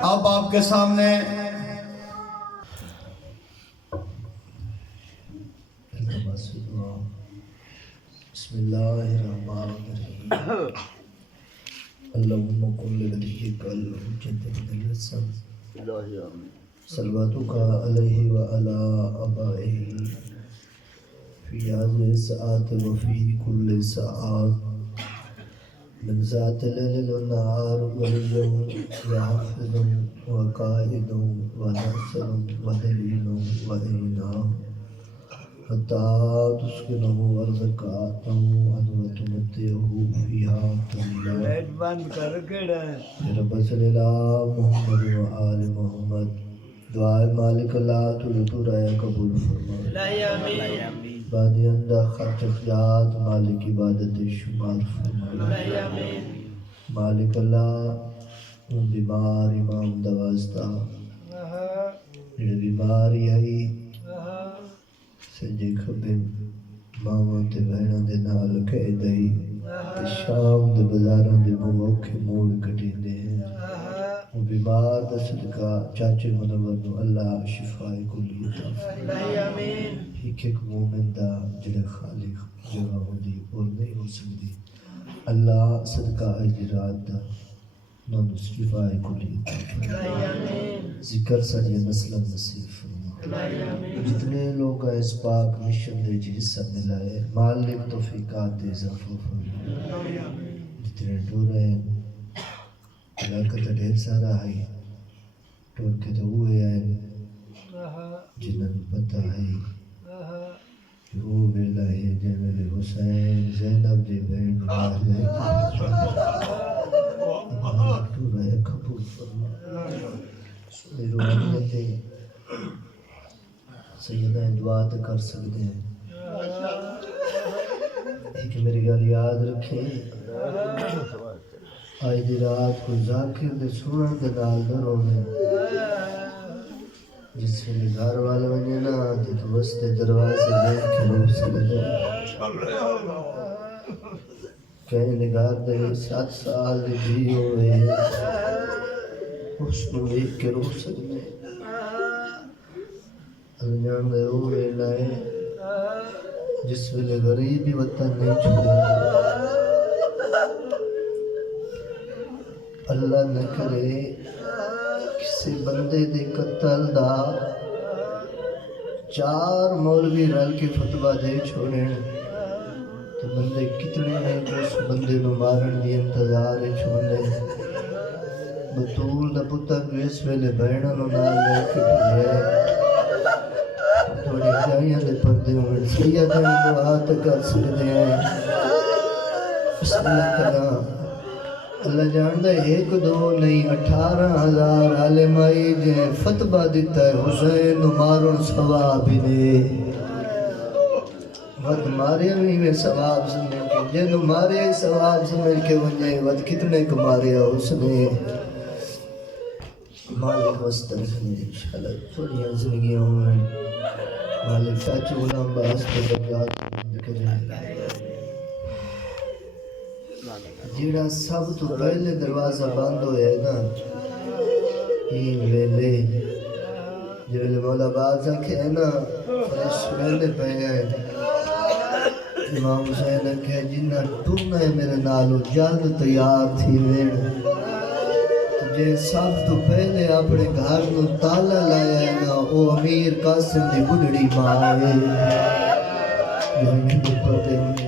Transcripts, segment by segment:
اب آپ کے سامنے بسم اللہ الرحمن الرحیم اللہم کن لنبیک الحجۃ بن الحسن صلواتک علیہ وعلی آبائہ فی هذه الساعات وفی کل ساعات من ذات الليل والنهار وليا وحافظا وقائدا وناصرا ودليلا وعينا حتى تسكنه أرضك وتمتعه فيها طويلا رب صل على محمد وآل محمد دعائے مالک اللہ تو رائے قبول فرما بانی اندہ خط اخیات مالک عبادت شمار فرما مالک اللہ بیمار امام دوازدہ جڑے بیماری آئی سجے کھبے ماما تے بہنوں دے نال کہہ دئی شام دے بازاراں دے موکھے موڑ کٹی دے وہ بیمار دا صدقہ چاچے منور نو اللہ شفاء کلی عطا فرمائے ایک مومن دا جڑے خالق جگہ ہو دی اور نہیں ہو سکتی اللہ صدقہ اجرات دا نو شفاء کلی عطا فرمائے ذکر ساری نسل نصیب فرمائے جتنے لوگ اس پاک مشن دے جی حصہ ملائے مالک توفیقات دے اضافہ فرمائے جتنے ٹورے ہیں علاقہ تا ڈھیر سارا ہے ٹور کے تو ہوئے آئے جنہاں پتہ ہے کہ وہ بیلا ہے جنہاں حسین زینب دی بہن مالک ٹورا ہے قبول فرما میرے روحانیتے سیدہ دعا تے کر سکتے ہیں ایک میری گل یاد رکھیں آج دی رات کو ذاکر دے سنن دے نال نہ رونے جس ویلے گھر والے ونجے نا تے تو بس دے دروازے دیکھ کے رو سکدے کہیں نگار دے 7 سال دی دھی ہوئے اس کو دیکھ کے رو سکدے اللہ دے او ویلا ہے جس ویلے غریبی وطن نہیں چھوڑے اللہ نہ کرے کسی بندے دے قتل دا 4 مولوی رل کے فتوہ دے چھوڑیں تو بندے کتنے ہیں جو اس بندے نو مارن دی انتظار چھوڑیں بطول دا پتر جو اس ویلے بہنوں نو نال لے کے پڑھے تھوڑی جائیاں دے پردے ہوئے سیدہ دعا تے کر سکتے ہیں بسم اللہ کرنا اللہ جاندہ 1 2 نہیں 18,000 عالم آئی جن فتبہ دیتا ہے حسین مارن ثواب دے ود مارے میں ثواب سمجھ کے جن مارے ثواب سمجھ کے ونجے ود کتنے کو مارے اس نے مالک وستر سمجھ انشاءاللہ تھوڑی زندگیوں میں مالک چاچو غلام باس کے درجات ذکر ہے جیڑا سب تو پہلے دروازہ بند ہوئے نا این ویلے جو ویلے مولا باز آکھے نا فرش ویلے پہ آئے امام حسین کہے جنہ ٹرنا ہے میرے نالو جلد تیار تھی ویڑ جے سب تو پہلے اپنے گھر نو تالا لایا ہے نا او امیر قاسم دی بڑھڑی ماں ہے جو ہمیں پڑھتے ہوں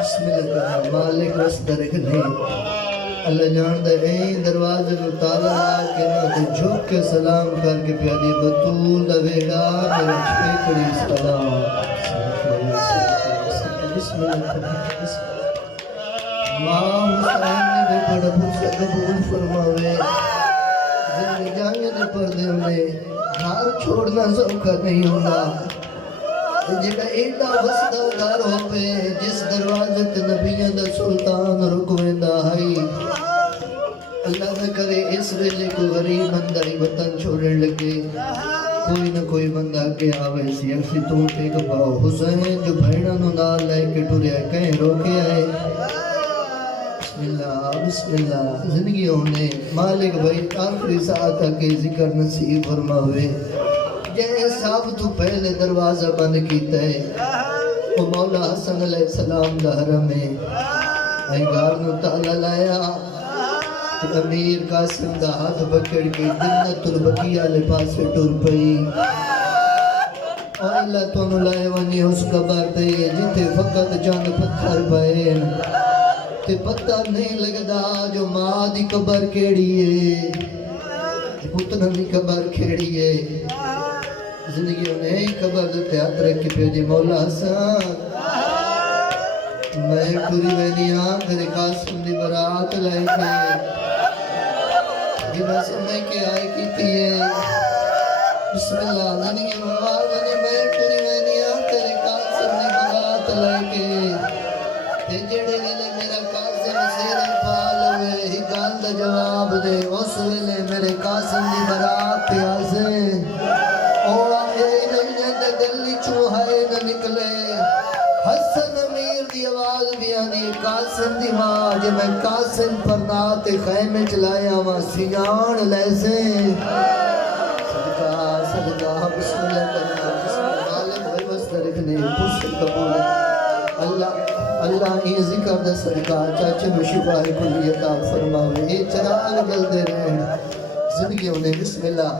بسم اللہ مالک رستہ رکھ دے اللہ جاندہ این دروازے کو تالا کے نا تو جھک کے سلام کر کے پیاری بطول دا ویڑا میرا چھیکڑی سلام بسم اللہ ماں حسین نے بے پڑھا پوچھا قبول فرماوے زندگیاں دے پردے میں گھر چھوڑنا سوکھا نہیں ہونا جڑا ایڈا وسدا گھر ہوے جس دروازے تے نبیاں دا سلطان رکویندا ہے اللہ نہ کرے اس ویلے کوئی غریب بندہ ہی وطن چھوڑن لگے کوئی نہ کوئی بندہ کے آوے سی اکسی تو ٹیک پاؤ حسین جو بھیڑا نو نال لے کے ٹریا کہیں روکے آئے بسم بسم اللہ زندگیوں نے مالک بھائی آخری ساتھ کے ذکر نصیب فرماوے جے سب تو پہلے دروازہ بند کیتا ہے وہ مولا حسن علیہ السلام دا حرم ہے اے گھر نو تالا لایا تے امیر قاسم دا ہاتھ پکڑ کے جنت البقیہ لے پاسے ٹر پئی اور اللہ تو لائے ونی اس قبر تے جتے فقط چند پتھر پئے تے پتہ نہیں لگدا جو ماں دی قبر کیڑی ہے پتر دی قبر کیڑی ہے زندگی نے قبر دے ہاتھ رکھ کے جی مولا حسن میں ٹری وینی تیرے قاسم دی برات لے کے جی بس میں کے آئے کیتی ہے بسم اللہ زندگی میں ٹری وینی تیرے قاسم دی برات لے کے تے جڑے ویلے میرا قاسم سیرے پال ہوئے ہی گل دا جواب دے اس ویلے میرے قاسم دی برات پہ آسے اور آئے نہیں دے دل چوہائے نہ نکلے حسن امیر دی آواز بھی آنی قاسم دی ماں جے میں قاسم پر ناتے خیمے چلایا وہاں سیان لیسے صدقہ صدقہ بسم اللہ کرنا بسم اللہ مالک بھائی بس درکنے پرسل قبول اللہ ہی ذکر دے صدقہ چاچے میں شفا کلی عطا فرماوے اے چراغ جل دے رہے زندگی انہیں بسم اللہ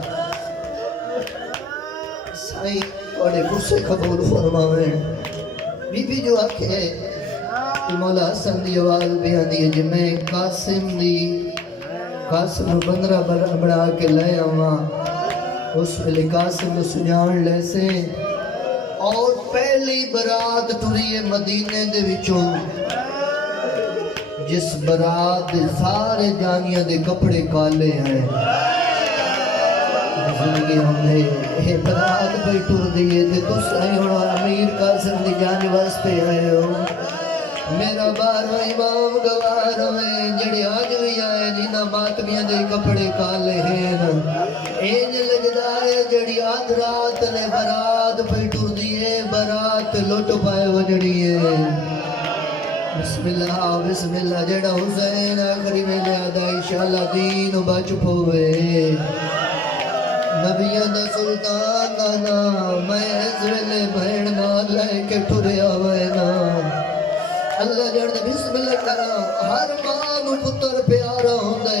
سائی اوڑے پرسل قبول فرماوے بی بی جو آکھے کہ مولا حسن دی آواز بھی آدھی ہے جی میں قاسم بندرہ بڑھا کے لے آواں اس ویلے قاسم سجان لے سے اور پہلی برات ٹری مدینے دے وچوں جس برات دے سارے جانیاں دے کپڑے کالے ہیں زندگی ہم نے یہ برات پہ ٹر دیئے تھے تو سائیں اور امیر قاسم دی جان واسطے آئے ہو میرا بارو امام گوار میں جڑے آج بھی آئے جینا ماتمیاں دے کپڑے کالے ہیں این لگدا ہے جڑی آدھ رات نے برات پہ ٹر دیئے برات لوٹ پائے وجڑی ہے بسم اللہ جڑا حسین آخری میں لے آدھا انشاءاللہ دین بچ پھوے نبیان سلطان نانا میں اس ویلے بہن نہ لے کے ٹھریا وینا اللہ جڑ بسم اللہ کرا ہر ماں نو پتر پیارا ہوندے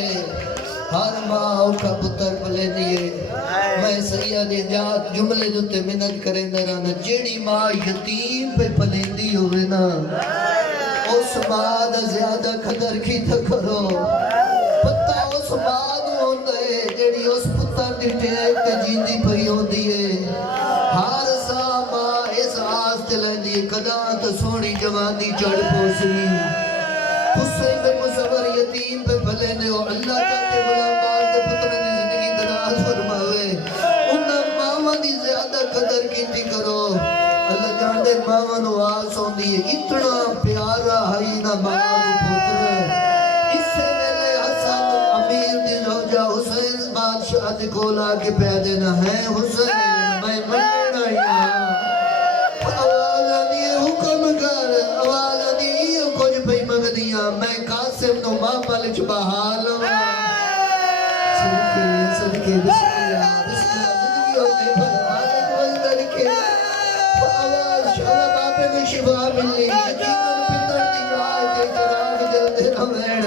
ہر ماں اوکھا پتر پلے دیئے میں سیدہ جات جملے دوتے منت کریں درانا جیڑی ماں یتیم پہ پلے دی ہوئے نا اس ماں دا زیادہ قدر کی تھا کرو پتہ اس ماں نو ہوندے جیڑی اس پتر دی ٹیک تے جیندی پہی ہوندی ہے ہر سا ماں اس آس چلیں دی قداں تو سونی جوانی چڑھ پوسی حسین بن مصور یتیم پہ پھلے نے اور اللہ چاہتے غلام باز دے پتر دی زندگی دراز فرماوے انہاں ماما دی زیادہ قدر کیتی کرو اللہ جاندے ماما نو آس ہوندی ہے اتنا پیارا ہائی نہ ماما نو پتر اس سے میرے حسن امیر دی زوجہ حسین بادشاہ دی کولا کے پیدے نہ ہیں حسین میں مرنا یا میں قاسم نو ماں پلچ بحال صدقے بسم اللہ زندگی ہوتے پر مالک وزدر کے آواز شاہ باپے میں شفا ملی یقیناً پتر دی جائے چراغ جلدے روین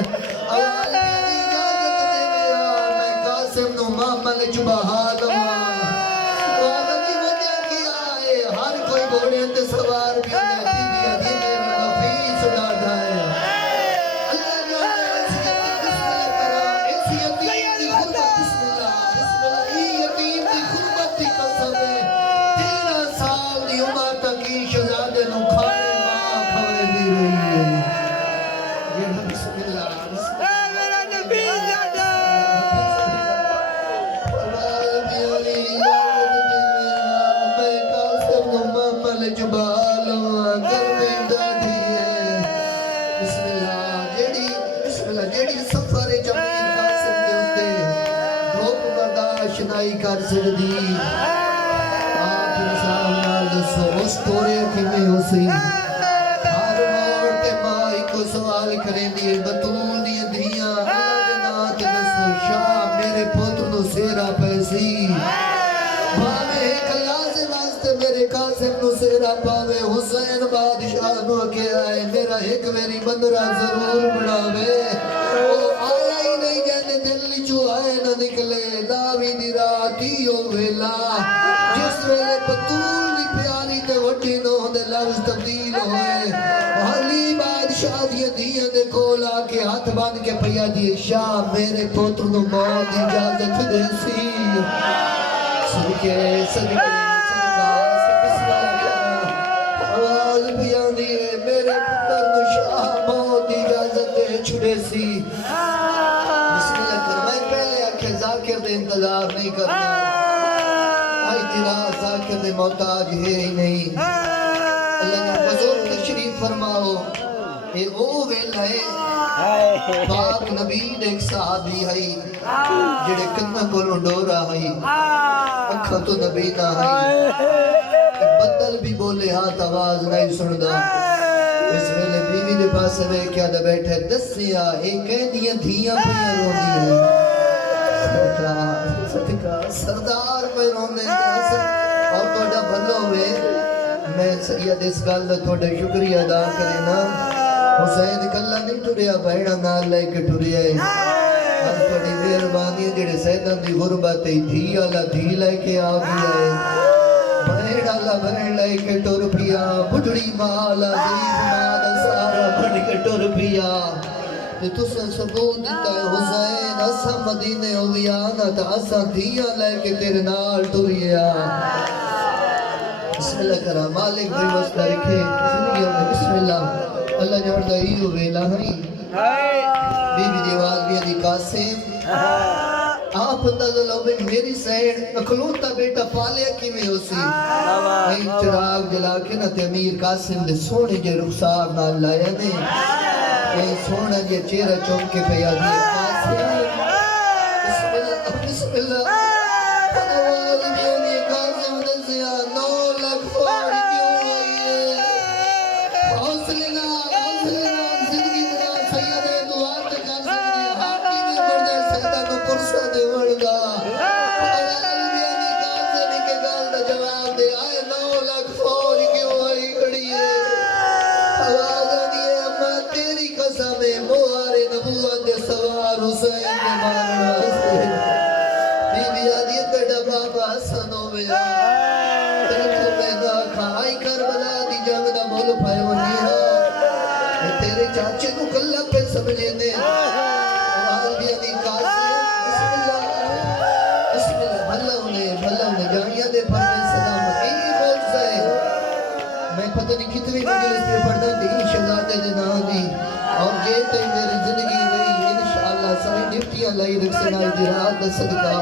آواز میری اجازت دے گیا میں قاسم نو ماں پلچ بحال والدی وجہ کیا ہے ہر کوئی گھوڑے تے سوار بھی جاتی بھی ابھی میرا نفیس ڈاڑھا ہے کر سکتی آپ انسان نال دسو اس توڑے کھمیں ہو سی ہر موڑ تے ماں کو سوال کریں دیئے بطول شاہ میرے پتر نو سیرا پیسی بھاوے ایک لازم واسطے میرے قاسم نو سیرا پاوے حسین بادشاہ نو کے آئے میرا ایک میری بندرہ ضرور بڑھاوے او آیا ہی نہیں جانے دل چو آئے نہ نکلے داوی دی راتی ہو ویلا جس ویلے بطول دی پیاری تے وٹی نو دے لفظ تبدیل ہوئے علی بادشاہ دی دیاں دے کولا کے ہاتھ باندھ کے پیا دی شاہ میرے پوتر نو موت دی اجازت دے سی صدقے صدقہ آواز بیان دیئے میرے پتر نو شاہ موت دی اجازت دے چھڑے سی بسم اللہ کرمائے پہلے آکھے ذاکر دے انتظار نہیں کرنا آئی تیرا ذاکر دے محتاج ہے ہی نہیں اللہ نے بزرگ تشریف فرماؤ اے او ویلا ہے پاک نبی ایک صحابی ہے جڑے کنہ کولوں ڈورا ہے اکھا تو نبی نہ ہے بدل بھی بولے ہاتھ آواز نہیں سندا اس ویلے بیوی دے پاس میں کیا دا بیٹھے دسیا ایک دیاں دھیاں پہ روندی ہے صدقہ سردار پہ روندے اور توڑا بھلو ہوئے میں سید اس گل دا توڑا شکریہ ادا کرنا حسین کلا نہیں ٹریا بہنا نال لے کے ٹریا ہے ہم توڑی مہربانی جڑے سیدان دی غربت دھی والا دھی لے کے آ گیا ہے بہنا بہن لے کے ٹر پیا بڑھڑی مالا غریب مالا سارا بڑھ کے ٹر پیا تے تساں ثبوت دیتا ہے حسین اساں مدینے اویانا تا اساں دھیاں لے کے تیرے نال ٹریا بسم اللہ کرا مالک بھی وسطہ رکھے زندگیوں میں بسم اللہ اللہ جاردہ ہی ہوئے لہری بی بی دیوال بھی علی قاسم آپ اندازہ لو بھئی میری سیڑ اکلوتا بیٹا پالیا کی میں ہو سی این چراغ جلا کے نا تے امیر قاسم دے سونے جے رخصار نال لایا نے این سونا جے چیرہ چونکے پہ یادی قاسم بسم اللہ بسم اللہ آواز بھی ہونی قاسم دے سیا 9 لاکھ فوڑی کیوں ہوئی ہے حوصلنا زندگی دنا سیدہ دعا تک کر سکتے حاکی میں مردے سیدہ نو پرسہ دے وردہ آواز بھی ہونی قاسم کے گال دا جواب دے آئے 9 لاکھ فوڑی کیوں ہوئی کھڑی ہے آواز ہونی ہے اما تیری قسم ہے موارے نبوت دے سوار حسین کے مارنا سے بی بی آدھی تڑا بابا سنو بیا ترکو پیدا کھائی کربلا دی جنگ دا مول پائے ونیا تیرے چاچے کو کلہ پہ سمجھے دے آواز بھی آدھی قاسم بسم اللہ بھلا انہیں جانیاں دے پڑھنے سلام کی موجزہ ہے میں پتہ نہیں کتنی مجلس پہ پڑھنا تھی شہزادے دے نا دی اور جے تئی میری زندگی گئی انشاءاللہ سارے ڈپٹیاں لائی رکھسن آئی دی رات دا صدقہ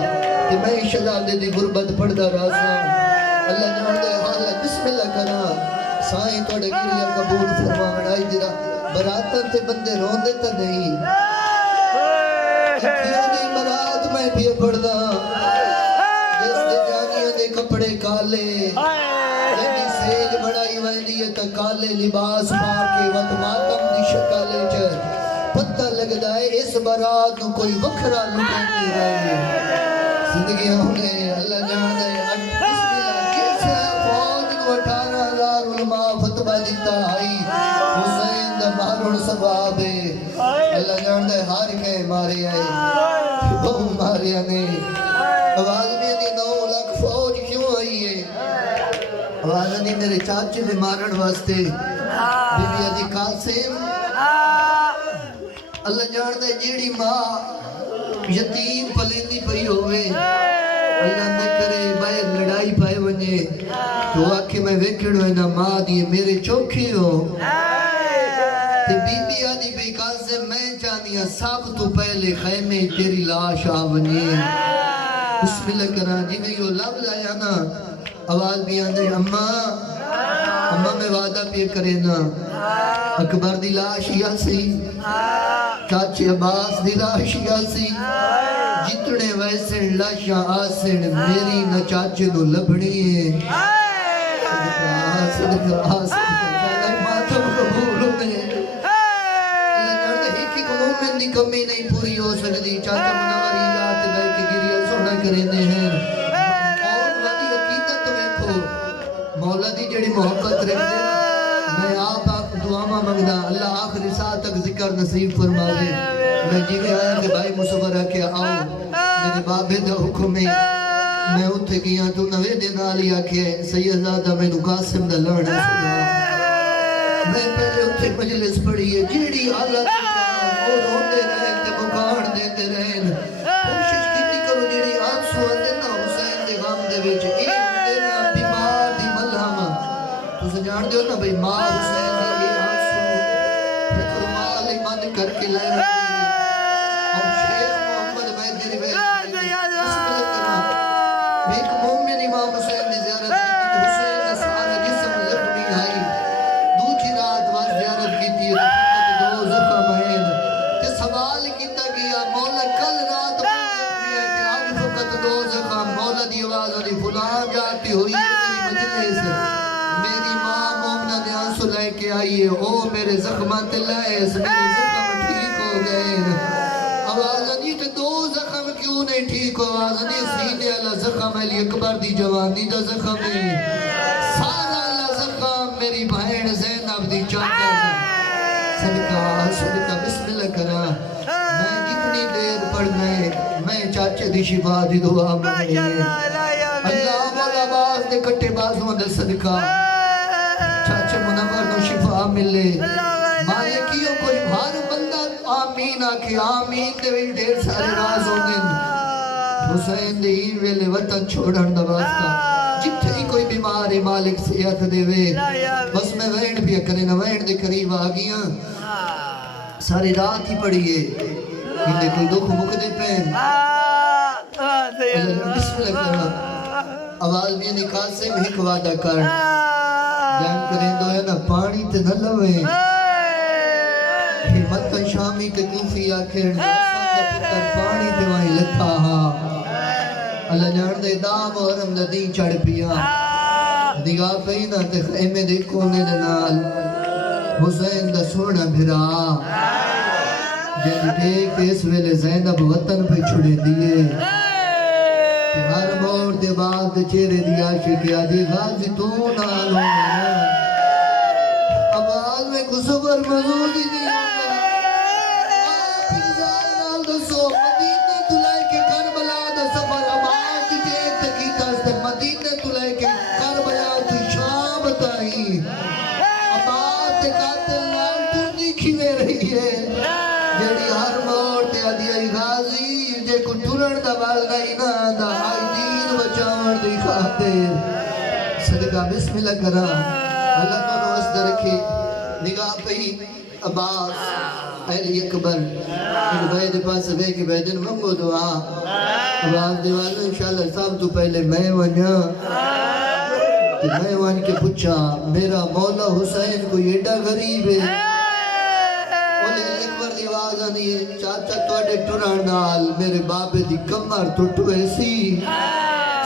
کہ میں شہزادے دی غربت پڑھدا رہا اللہ جان دے حالت بسم اللہ کرا سائیں توڑے گریا قبول فرمان آئی دی رات براتن تے بندے روندے تا نہیں کیا دی برات میں بھی پڑھدا جس دے جانیاں دے کپڑے کالے جنی سیج بڑائی ویندی ہے تا کالے لباس مار کے وقت ماتم دی شکالے چر پتہ لگ دائے اس برات نو کوئی وکھرا لکھیں نہیں رہے زندگی ہونے اللہ جان دے بسم اللہ کیسے فوج نو 18,000 علماء فتبہ دیتا آئی حسین دا مارون سبابے اللہ جان دے ہار کے مارے آئے بہو مارے آنے آواز میں دی 9 لاکھ فوج کیوں آئی ہے آواز نہیں میرے چاچے دے مارن واسطے بی بی علی قاسم اللہ جان دے جیڑی ماں یتیم پلیندی پئی ہوئے اللہ نہ کرے باہر لڑائی پائے ونجے تو آکھے میں ویکھڑ ہوئے نا ماں دیئے میرے چوکھی ہو تے بی بی علی بی قاسم میں چاہنیا سب تو پہلے خیمے تیری لاش آونی بسم اللہ کرا جی میں یو لفظ آیا نا آواز بھی آنے اماں میں وعدہ پہ کرے نا اکبر دی لاش یا سی چاچے عباس دی لاش یا سی جتنے ویسے لاشاں آسن میری نہ چاچے نو لبڑی ہے صدقہ ماتم قبول ہوئے اللہ جاندے ہی کی قانون مومن دی کمی نہیں پوری ہو سکتی چاچا منوری ذات بے کے گریہ سونا کریندے ہیں مولا دی عقیدت ویکھو مولا دی جڑی محبت رکھدے میں آپ دعاواں منگدا اللہ آخری سال تک ذکر نصیب فرماوے میں جی میں آیا کہ بھائی مصور کہ آؤ میرے بابے دا حکم ہے میں اتھے گیا تو نوے دن آلیا کہ سیدزادہ میں نو قاسم دا لڑنا سنا میں پہلے اتھے مجلس پڑھی ہے جیڑی حالت وہ روندے رہن تے بکان دیتے رہن کوشش کیتی کرو جیڑی آنسو دینا حسین دے غم دے وچ ایک دینا بیمار دی ملہم تو سجان دیو نا بھئی ماں حسین دی یہ آنسو فکر مال ایمان کر کے لے رہی اور شیخ محمد مہدی رویل ایک مومن امام حسین نے زیارت کی تھی حسین نے سارا جسم زخمی آئی دوسری رات بعد زیارت کی تھی دو زخم ہیں تے سوال کیتا گیا مولا کل رات زخمی ہے کہ آج فقط دو زخم مولا دی آواز علی فلان جاتی ہوئی میری مجلس میری ماں مومنہ نے آنسو لے کے آئی ہے او میرے زخمات لیس میرے زخم ٹھیک ہو گئے آواز نہیں کہ دو زخم کیوں نہیں ٹھیک ہو آواز نہیں سینے اللہ زخم علی اکبر دی جوانی دا زخم ہے سارا اللہ زخم میری بہن زینب دی چاندر صدقہ بسم اللہ کرا میں جتنی دیر پڑھنا ہے میں چاچے دی شفا دی دعا مانگے اللہ مولا باز دے کٹے بازوں دے صدقہ چاچے منور نو شفا ملے مارے کیوں کوئی بھار بندہ آمین آکے آمین دے وی ڈیر سارے راز ہوں گے حسین دے ہی ویلے وطن چھوڑن دا واسطہ جتھے ہی کوئی بیمار مالک صحت دے وے بس میں وینڈ بھی کرے نہ وینڈ دے قریب آگیا ساری رات ہی پڑھئے انہیں کوئی دکھ مک دے پین بسم اللہ کرنا آواز بھی نکاح سے مہک وعدہ کر جان کریں دو ہے نا پانی تے نہ لوے ہمت شامی تے کوفی آکھر پانی تے وہیں لکھا ہاں اللہ جان دے دام اور ہم دا دین چڑھ پیا نگاہ پہینا تے خیمے دے کونے دے نال حسین دا سونا بھرا جن دیکھ اس ویلے زینب وطن پہ چھڑے دیئے ہر موڑ دے بعد چہرے دی عاشقیہ دی غازی تو نالو آواز میں کسبر مزود ہی نہیں صدقہ بسم اللہ کرا اللہ تو نوست رکھے نگاہ پہ ہی عباس اہلی اکبر ان بھائی دے پاس بے کے بیدن منگو دعا عباس دیوالو انشاءاللہ صاحب تو پہلے میں ونیا تو میں ون کے پچھا میرا مولا حسین کو ایڈا غریب ہے اہلی اکبر دیواز آنی ہے چاچا توڑے ٹران نال میرے بابے دی کمر ٹوٹوے سی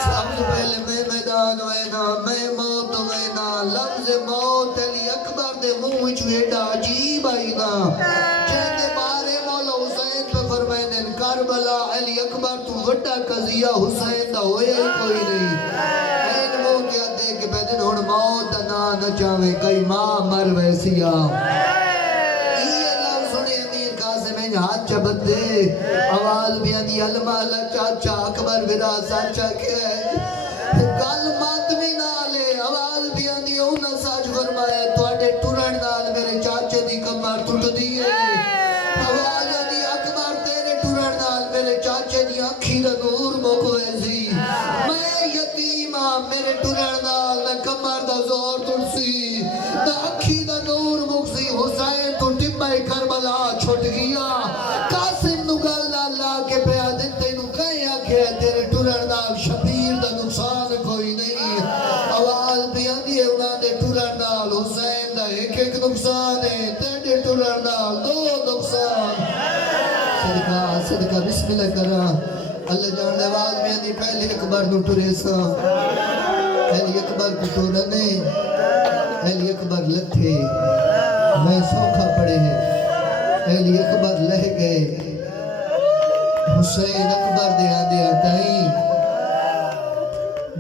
سب سے پہلے میں میدان وینا میں موت وینا لفظ موت علی اکبر دے منہ چویڈا عجیب آئینا چہتے بارے مولا حسین پہ فرمائنے کربلا علی اکبر تو وڈا قضیہ حسین دا ہویا ہی کوئی نہیں این وہ کیا دے کہ بیدن ہون موت نا نہ چاہویں کئی ماں مر ویسی آؤ ہاتھ چبت دے آواز بھی آنی علمہ چاچا اکبر ودا ساچا کیا ہے گل ماتمی نالے آواز بھی آنی اونا ساچ فرمائے توڑے ٹورن نال میرے چاچے دی کمر ٹوٹ دیئے آواز آنی اکبر تیرے ٹورن نال میرے چاچے دی اکھی نور مکوئے سی میں یتیمہ میرے ٹورن نال میں کمر دا زور ٹوٹ سی دا اکھی دا نور مک سی حسین تو ٹپہ کربلا چھوٹ گیا قاسم نو گل اللہ کے پیا دیتے نو کہیں آکھے تیرے ٹورن نال شبیر دا نقصان کوئی نہیں آواز بھی آنی ہے انہاں دے ٹورن نال حسین دا ایک ایک نقصان ہے تیرے ٹورن نال دو نقصان صدقہ بسم اللہ کرا اللہ جان آواز بھی آنی پہلے اکبر نو ٹورے سا پہلے اکبر کو ٹورنے پہلے اکبر لکھے میں سوکھا پڑے ہیں علی اکبر لہ گئے حسین اکبر دے آندے تائیں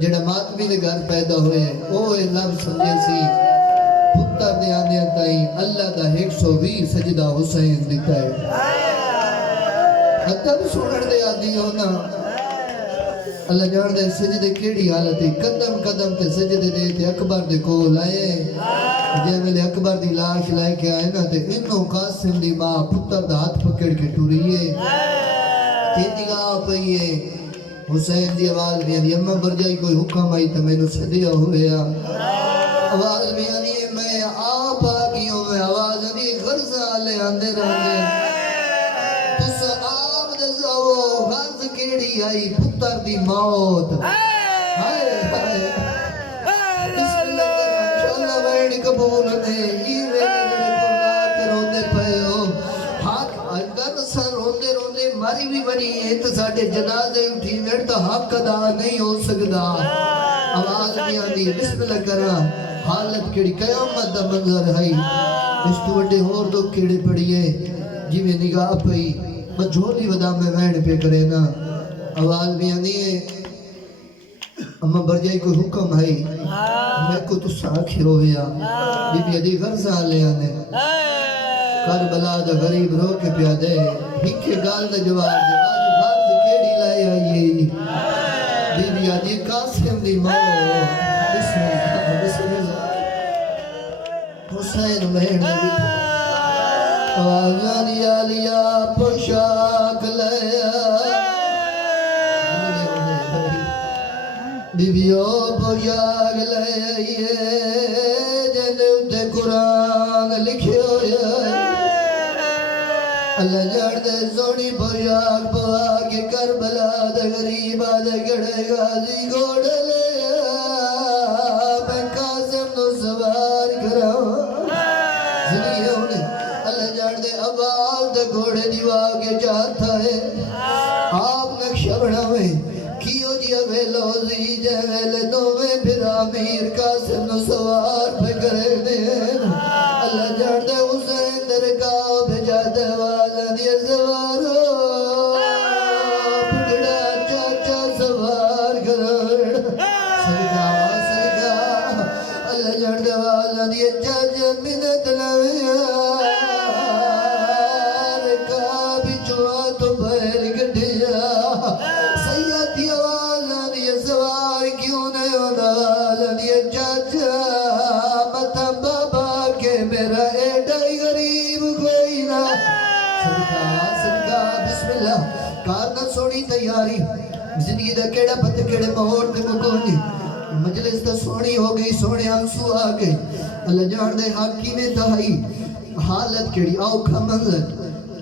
جڑا ماتمی دے گھر پیدا ہوئے اوہ لفظ سمجھے سی پتر دے آندے تائیں اللہ دا 120 سجدہ حسین دیتا ہے حتیٰ بھی سنن دے آدھی ہونا اللہ جان دے سجدے کیڑی حالت ہے قدم قدم تے سجدے دے تے اکبر دے کول آئے جے میں اکبر دی لاش لائے کے آئے نا تے انہوں قاسم دی ماں پتر دا ہاتھ پکڑ کے ٹوری ہے تے نگاہ پئی ہے حسین دی آواز بھی آنی اماں برجائی کوئی حکم آئی تا میں نو صدیہ ہوئے آواز بھی آنی ہے میں آپ آگیوں میں آواز آنی غرض آلے آندے رہنے تس آپ دزاو غرض کیڑی آئی پتر دی موت ہائے ہائے بسم اللہ انشاءاللہ وین قبول نے یہ ویلے جڑے قرآن کے روندے پئے ہو حق اگر سر روندے روندے ماری بھی بنی ہے تو ساڑھے جنازے اٹھی نڑتا حق ادا نہیں ہو سکتا آواز بھی آنی بسم اللہ کرا حالت کیڑی قیامت دا منظر ہے اس تو وڈے اور دو کیڑے پڑیے جی میں نگاہ پئی مجھولی ودا میں وین پہ کرے نا آواز بھی آنی ہے اما برجائی کوئی حکم ہے میں کو تو ساکھی ہویا بی بی ادھی غرض آلے آنے کربلا دا غریب رو کے پیادے ہکے گال دا جواب دے آج غرض کیڑی لائے آئیے بی بی ادھی قاسم دی موت بسم اللہ بسم اللہ حسین مہن نبی آغان یا لیا پوشاک لیا بیبیو پوشاک لیا جنت قرآن لکھے ہویا اللہ جاندے سونی پوشاک پوا کے کربلا دا غریبہ دا گڑے غازی گوڑ لیا میں قاسم نو سوار کراؤں زندگی ہونے اللہ جاندے اباب دا گھوڑے دیوا کے جاتا ہے آپ نقشہ بڑھاویں کیوں جی ویلوزی جے ویلے دو میں پھر امیر قاسم نو سوار پہ کرے دین اللہ جاندے حسین درگاہ بھجا دے والا دیا سوارو پڑڑا چاچا سوار کرو سرگاہ سرگاہ اللہ جاندے والا دیا چاچا منت لویا کارنا سونی تیاری زندگی دا کیڑا پتہ کیڑے موڑ دے مکونی مجلس دا سونی ہو گئی سونے آنسو آگئے اللہ جان دے حاکی میں تہائی حالت کیڑی آوکھا منظر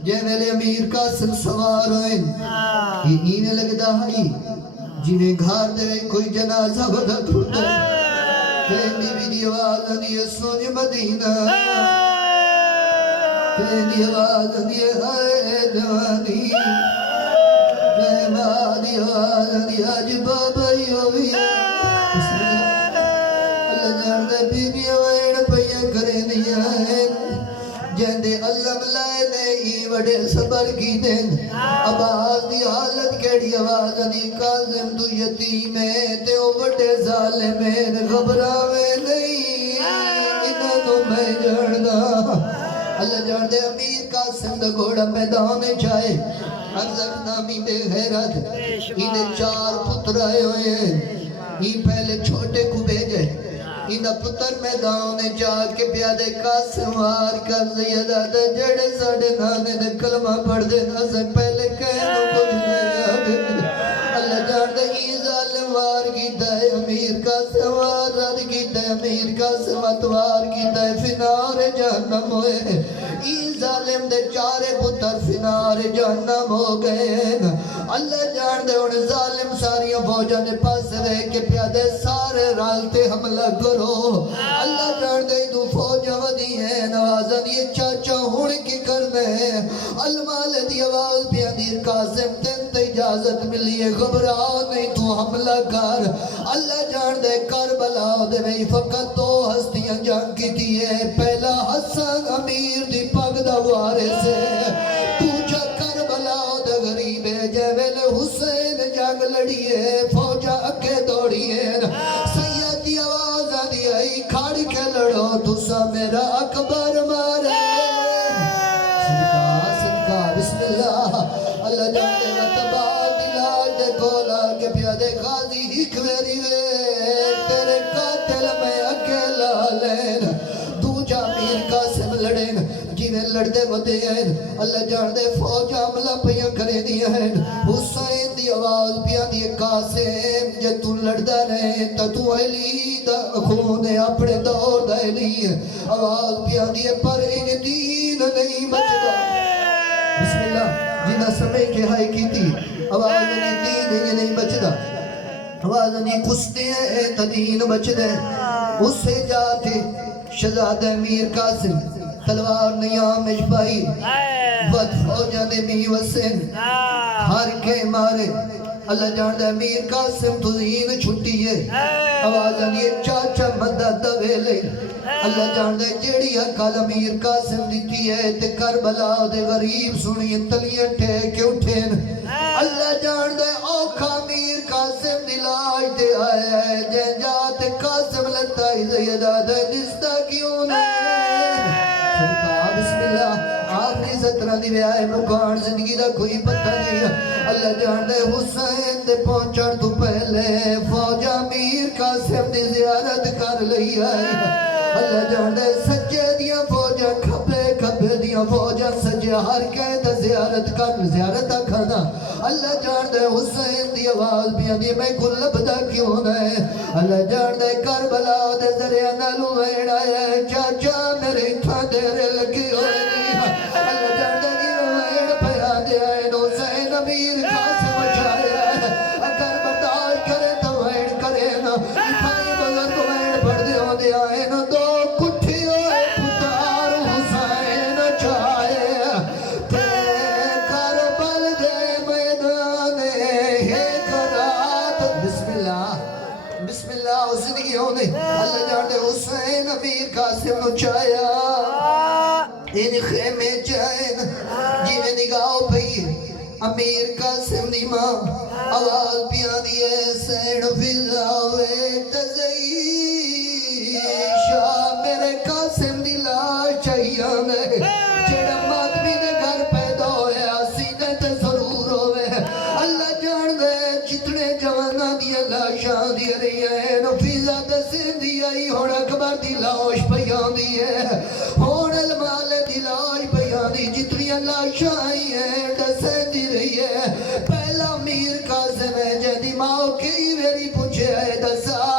جے ویلے امیر قاسم سوار ہوئیں یہ اینے لگتا ہے جنہیں گھار دے کوئی جنازہ بدا ٹھوٹا کہنی بھی دیواز انیے سونی مدینہ کہنی آواز انیے ہائے جوانی کہنی آواز انیے آج بابا ہی ہوئی اللہ جاندے بی بی وین پہیا کرے نہیں آئے جہندے اللہ ملائے نے ہی وڈے صبر کی دن اب آج دی حالت کیڑی آواز انہی قاسم تو یتیم ہے تے او وڈے ظالمین گھبراوے نہیں انہوں میں جڑنا اللہ جاندے امیر قاسم دا گھوڑا میدان چاہے ارزق نامی بے غیرت انہیں 4 پتر آئے ہوئے ہیں یہ پہلے چھوٹے کو بھیجے انہا پتر میدان جا کے پیادے قاسم وار کر زیادہ دا جڑے ساڑے نانے دے کلمہ پڑھ دینا سے پہلے کہنو کچھ نہیں آگے اللہ جاندے ہی ظالم وار کیتا ہے امیر قاسم وار رد کیتا ہے امیر قاسم اتوار کیتا ہے فنار جہنم ہوئے ای ظالم دے 4 پتر فنار جہنم ہو گئے اللہ جاندے انہیں ظالم ساریاں فوجہ نے پاس رہ کے پیادے سارے رالتے حملہ کرو اللہ جاندے دو فوجہ ودی ہے نوازن یہ چاچا ہون کی کرنے المال دی آواز بھی امیر قاسم تین اجازت ملی ہے گھبرا نہیں تو حملہ کر اللہ جان دے کربلا دے میں فقط دو ہستیاں جنگ کی تھی ہے پہلا حسن امیر دی پگ دا وارث ہے دوجا کربلا دے غریب ہے جیویل حسین جنگ لڑی ہے فوجا اکے دوڑی ہے سید دی آواز آدھی آئی کھاڑ کے لڑو تسا میرا اکبر مارے صدقہ بسم اللہ اللہ جانے وطبار دلاج دے کولا کے پیادے غازی ہک ویری وے تیرے قاتل میں اکیلا لین دوجا میر قاسم لڑین جنہیں لڑ دے ودے ہیں اللہ جان دے فوج عملہ پہیاں کرے دیا ہیں حسین دی آواز پیا دی قاسم جے تو لڑ دا رہے تا تو علی دا خونے اپنے دور دا علی آواز پیا دی پر ان دین نہیں بچدا بسم اللہ جنہ سمے کے ہائی کی تھی آواز ان دین نہیں بچدا آواز ان کستے ہیں تا دین بچ دے اس سے جاتے شہزادہ امیر قاسم تلوار نیام اجبائی ود فوجہ نے بھی وسن ہر کے مارے اللہ جان دے امیر قاسم تو زین چھٹی ہے آواز آنی چاچا مدد ویلے اللہ جان دے جیڑی اکال امیر قاسم دیتی ہے تے کربلا دے غریب سنی تلیاں ٹھیک اٹھین اللہ جان دے اوکھا امیر قاسم دلاج دے آئے ہے جے جات قاسم لتائی زیدہ دے دستا کیوں نہیں بسم اللہ آخری سترہ دی بیائے مکان زندگی دا کوئی پتہ نہیں اللہ جان دے حسین دے پہنچن تو پہلے فوجہ امیر قاسم دی زیارت کر لئی آئی اللہ جان دے سجے دیا فوجہ کھپے کھپے دیا فوجہ سجے ہر قید زیارت کر زیارت کرنا اللہ جان دے حسین دی آواز بھی آنی میں کل لبدا کیوں نہیں اللہ جان دے کربلا دے ذریعہ نلو ویڑا ہے چاچا میرے تھا دیرے لگی ہوئی اللہ جان دے جیو ویڑ پیا دے آئے حسین امیر قاسم چاہے اگر برداشت کرے تو ویڑ کرے نا اتھائی بزرگ ویڑ پڑھ دے ہوں دے آئے نا دو کٹھی ہوئے پتار حسین چاہے تے کربل دے میدان ایک رات بسم اللہ زندگی ہونے اللہ جان دے حسین امیر قاسم نو چاہیا ان خیمے جائن جنہیں نگاہ پئی امیر قاسم دی ماں آواز پیا دیئے سین فضاوے تزئی شاہ میرے قاسم دی لاش چاہیانے جڑا ماتمی دے گھر پیدا ہوئے سینے تے ضرور ہوئے اللہ جان دے جتنے جوانا دیا لاشاں دیا رہی ہیں فضا دسیں دیا ہی ہون اکبر دی لاش پیان دی ہے ہون المال دی لاش پیان دی جتنی لاشاں آئی ہیں دسیں دی رہی ہے پہلا امیر قاسم ہے جہدی ماں کی میری پوچھے ہے دسا